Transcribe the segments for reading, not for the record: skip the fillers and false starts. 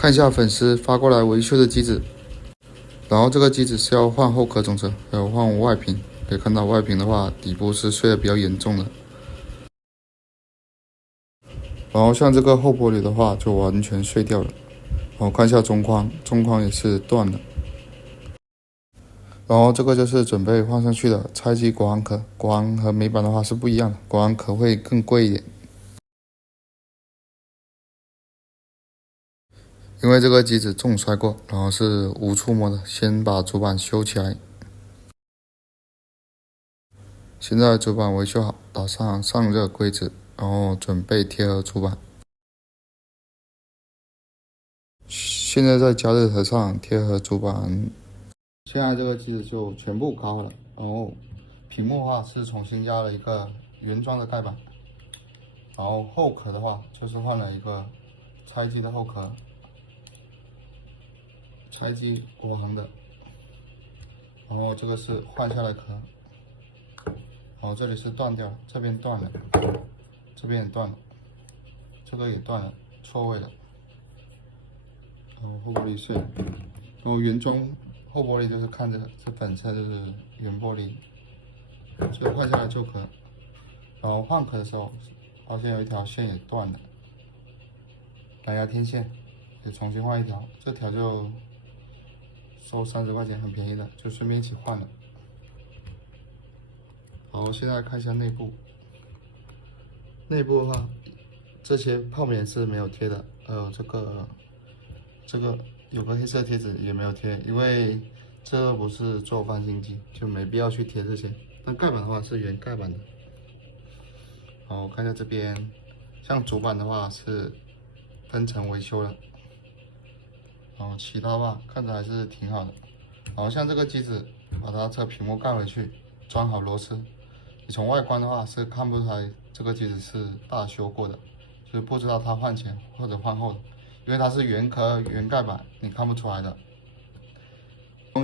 看一下粉丝发过来维修的机子，然后这个机子是要换后壳总成，还有换外屏。可以看到外屏的话，底部是碎的比较严重的。然后像这个后玻璃的话，就完全碎掉了。然后看一下中框，中框也是断了。然后这个就是准备换上去的拆机国行壳，国行和美版的话是不一样的，国行壳会更贵一点。因为这个机子重摔过，然后是无触摸的，先把主板修起来。现在主板维修好，打上散热硅脂，然后准备贴合主板。现在在加热台上贴合主板。现在这个机子就全部搞好了，然后屏幕的话是重新加了一个原装的盖板，然后后壳的话就是换了一个拆机的后壳，拆机国行的，然后这个是换下来壳，然后这里是断掉了，这边断了，这边也断了，这个也断了，错位了，然后后玻璃碎，然后原装后玻璃就是看这个，这本身就是原玻璃，这个换下来旧壳，然后换壳的时候发现有一条线也断了，蓝牙天线得重新换一条，这条就收30块钱，很便宜的，就顺便一起换了。好，现在看一下内部。内部的话，这些泡棉是没有贴的，还有这个有个黑色贴纸也没有贴，因为这不是做翻新机，就没必要去贴这些。但盖板的话是原盖板的。好，看一下这边，像主板的话是分层维修了，然后其他吧看着还是挺好的。然后像这个机子，把它这屏幕盖回去，装好螺丝。你从外观的话是看不出来这个机子是大修过的，就是不知道它换前或者换后的，因为它是原壳原盖板，你看不出来的。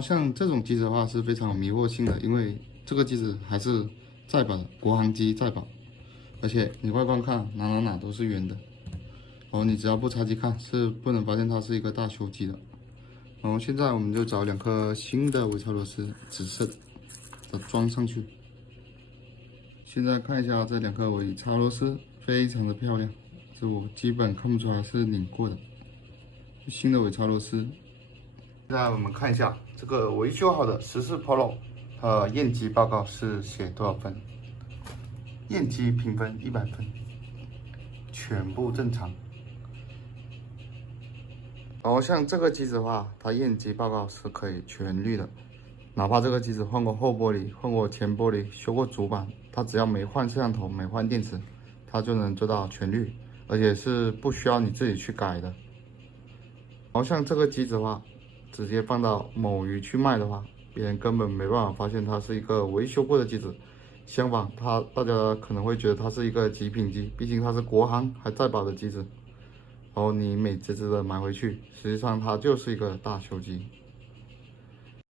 像这种机子的话是非常有迷惑性的，因为这个机子还是再版的国行机再版，而且你外观看哪都是圆的，然后你只要不拆机看是不能发现它是一个大修机的。然后现在我们就找2颗新的微超螺丝，紫色的，把它装上去。现在看一下这2颗微超螺丝，非常的漂亮，这我基本看不出来是拧过的。新的微超螺丝。现在我们看一下这个维修好的14 Pro， 它验机报告是写多少分？验机评分100分，全部正常。然后像这个机子的话，它验机报告是可以全绿的，哪怕这个机子换过后玻璃、换过前玻璃、修过主板，它只要没换摄像头、没换电池，它就能做到全绿，而且是不需要你自己去改的。然后像这个机子的话，直接放到某鱼去卖的话，别人根本没办法发现它是一个维修过的机子。相反，大家可能会觉得它是一个极品机，毕竟它是国行还在保的机子。然后你美滋滋的买回去，实际上它就是一个大修机。